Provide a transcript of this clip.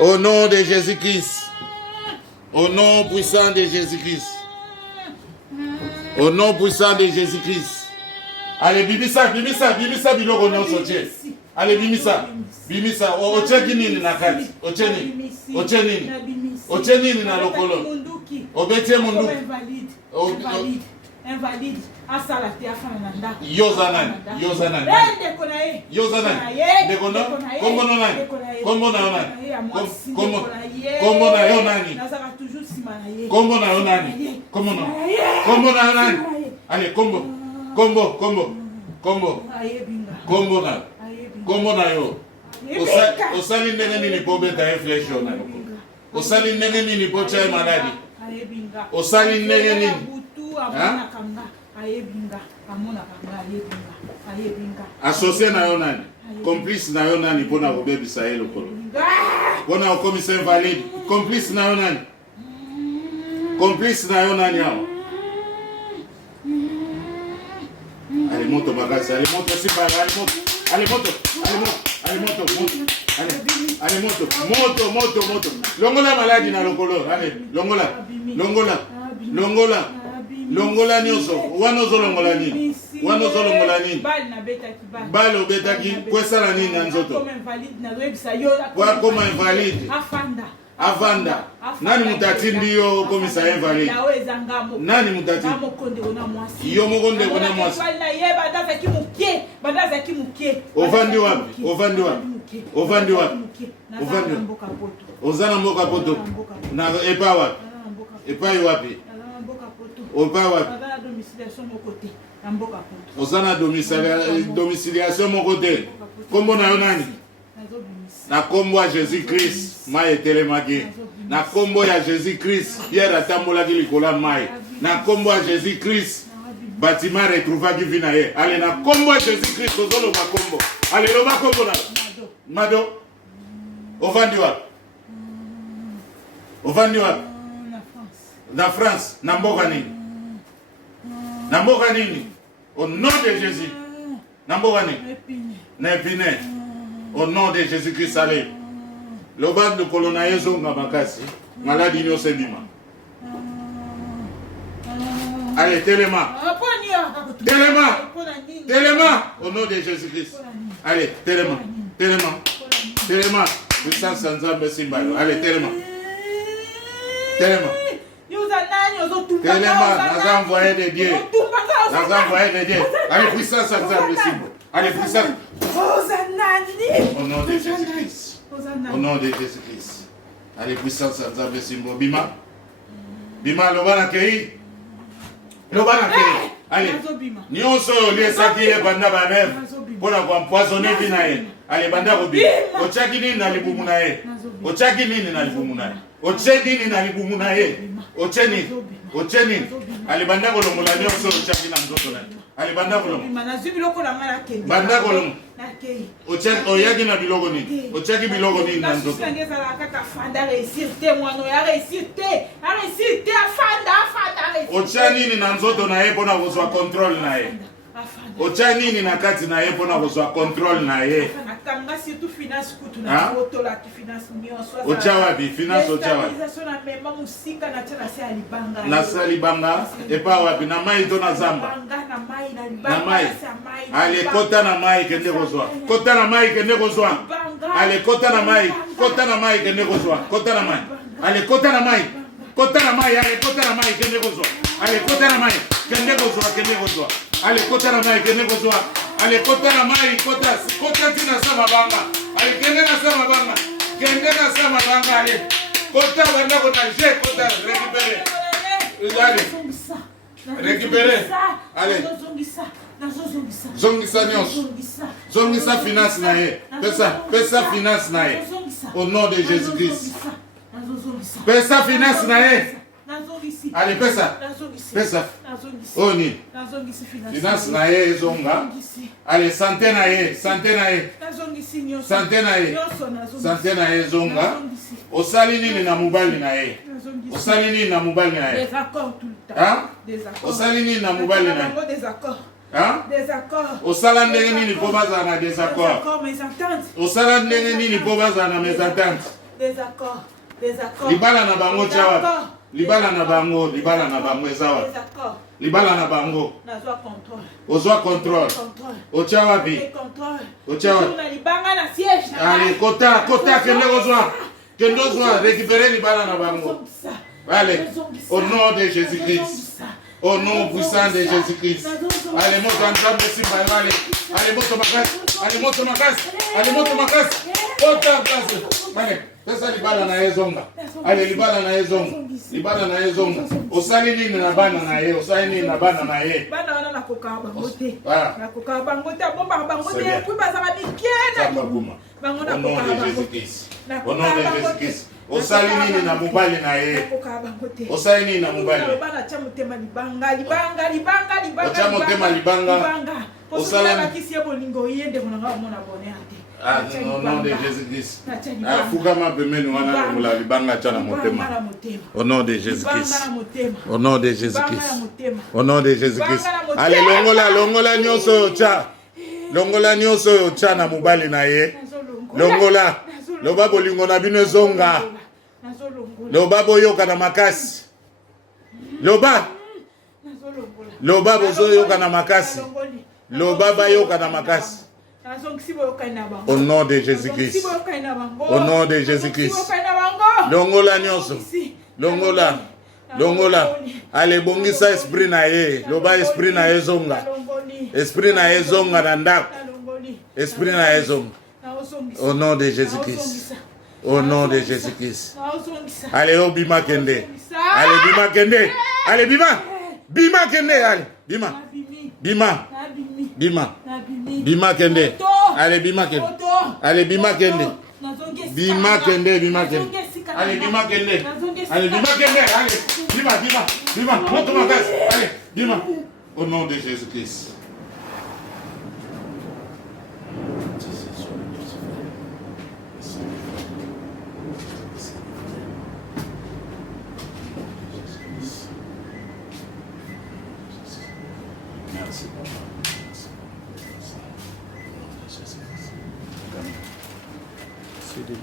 Au nom de Jésus-Christ. Au nom puissant de Jésus-Christ. Au nom puissant de Jésus-Christ. Allez, bimisa biloko non sotie. Allez, bimisa. Oche nini na kati. Oche nini na lokolo. Obete mundu. Invalide. Asala te afana na ndako. Yozanani. Kombo na yo nani? Nazaka toujours sima na ye. Kombo na yo nani? Allez, kombo na yo. Osali ndenge nini po beta inflation na lokolo. Osali ndenge nini po chai maladi. Osali ndenge nini? Associé na yo nani? Complice na yo nani pona kobebisa ye lokolo? Pona okomisa invalide. Complice na yo nani? Awa? Allez, moto makasi. Allez, moto simba. Allez, moto. Longola maladi na lokolo. Allez, longola nyoso. Wanozo longola nini? Bal obetaki kwesala nini na nzoto? Koma invalide. Avanda. Nani mutatindi yo komisa invalide? Nani mutatindi? Yo mokonde kona mwasi. Ovandi wapi? Ozana mboka poto. Na epa wapi? Epai wapi? Ozana domiciliation mon côté. Kombo na yo nani? Na kombo ya Jésus-Christ, mai etelemaki. Na kombo ya Jésus-Christ, Pierre atambolaki likola mai. Na kombo ya Jésus-Christ, bâtiment retrouvaki vi na ye. Allez, na kombo ya Jésus-Christ, ozoloba kombo. Allez, loba kombo na Mado. Ovandi wapi? Na France. Na mboka nini? Au nom de Jésus. Na mboka nini? Na Épinay. Au nom de Jésus-Christ, allez. Le bas de colonnaison na makasi. Maladie no sebima. Allez, téléma. Au nom de Jésus-Christ. Allez, téléma. Puissance sans âme simbayo. Allez, téléma. Nous envoyé des dieux. Allez, puissance sans âme simbayo. Allez, puissance. Au nom de Jésus-Christ. Allez, puissance sans âme simbayo. Bima, lobana kei. Allez, nyonso liesaki ye banda banev. Pona kwa empoisonner vina ye. Allez, banda robi. Ochaki nini na libumu na ye? Ocheni alibanda kolongola nyonso ochaki na nzoto na alibanda kolongola manazwi biloko la ngala kende banda kolongola nakei oyaki na biloko nini ochaki biloko nini na nzoto na ngeza la kaka fanda réussir te mwana ya réussir te afanda ochani nini na nzoto na ye pona kozwa control na ye ochani nini na kati na ye pona kozwa control na ye atanga surtout finance kutu na otola ki finance nyonso ochawabi finance ochawabi na mema musika na tena se alibanga na salibanga epa wapi na mai to na zamba na mai ale kota na mai kende kozwa ale kota na mai kende kozwa kota na mai ale kota na mai kende kozwa ale kota na mai kende kozwa ale kota na mai kende kozwa ale kota na mai kota tina sama banga ale kende na sama banga ale kota banda kota je kota récupérer allez zongisa nyonso zongisa finance na ye pesa finance na ye au nom de Jésus-Christ pesa finance na ye allez pesa oni finance na ye ezonga allez santé na ye ezonga osali nini na mobali na ye osali nini na mobali na ye osala ndenge nini po bazala na désaccord osala ndenge nini po bazala na mésentente Désaccord. Désaccord. Libala na bango tchawa. Libala na bango ezawa. Désaccord. Libala na bango. Nazwa contrôle. Ozwa contrôle. Ochawa bi. Contrôle. Ochawa. Na libanga na siège. Allez, kota kende ozwa. Kende ozwa récupérer libala na bango. Allez, au nom de Jésus-Christ. Au nom puissant de Jésus-Christ. Allez, monte ensemble ici, allez. Allez, monte ma casse. Allez, monte ma casse. Allez, monte ma casse. Autant place. Allez, c'est ça libala na ezonga. Allez, libala na ezonga. Libala na ezonga. Osali nini na bana na ye, osali nini na bana na ye. Bana wana na koka bangote. Voilà. Na koka bangote, bomba bangote, puis bazaba dikiena. Bango na koka bangote. Au nom de Jésus-Christ. Osali nini na mobali na ye. Osali nini na mobali. Bana cha mutema libanga. Ocha mutema libanga. Osala na kisie bolingo yende konanga mona bone ate. Ah, au nom de Jésus-Christ. Ah, fukama pemeni wana mula libanga chana motema. Au nom de Jésus-Christ. Au nom de Jésus-Christ. Au nom de Jésus-Christ. Allez, longola nyoso cha. Longola nyoso cha na mobali na ye. Longola. Loba bolingo na bino zonga. Loba boyoka na makasi. Loba bozoyoka na makasi. Loba bayoka na makasi. Au nom de Jésus-Christ. Au nom de Jésus-Christ. Longola nyonso. Longola. Allez, bongisa esprit na ye. Loba esprit na ye zonga. Esprit na ye zonga na ndako. Esprit na ye zonga. Au nom de Jésus-Christ. Au nom de Jésus-Christ. Allez, oh bima kende. Allez, bima kende. Allez, bima. Bima kende. Allez, bima. Bima. Bima. Bima kende. Allez, bima kende. Allez, bima kende. Bima kende, bima kende. Allez, bima kende. Allez, bima kende. Allez, bima. Monte ma casse. Allez, bima. Au nom de Jésus-Christ. Merci, papa. C'est des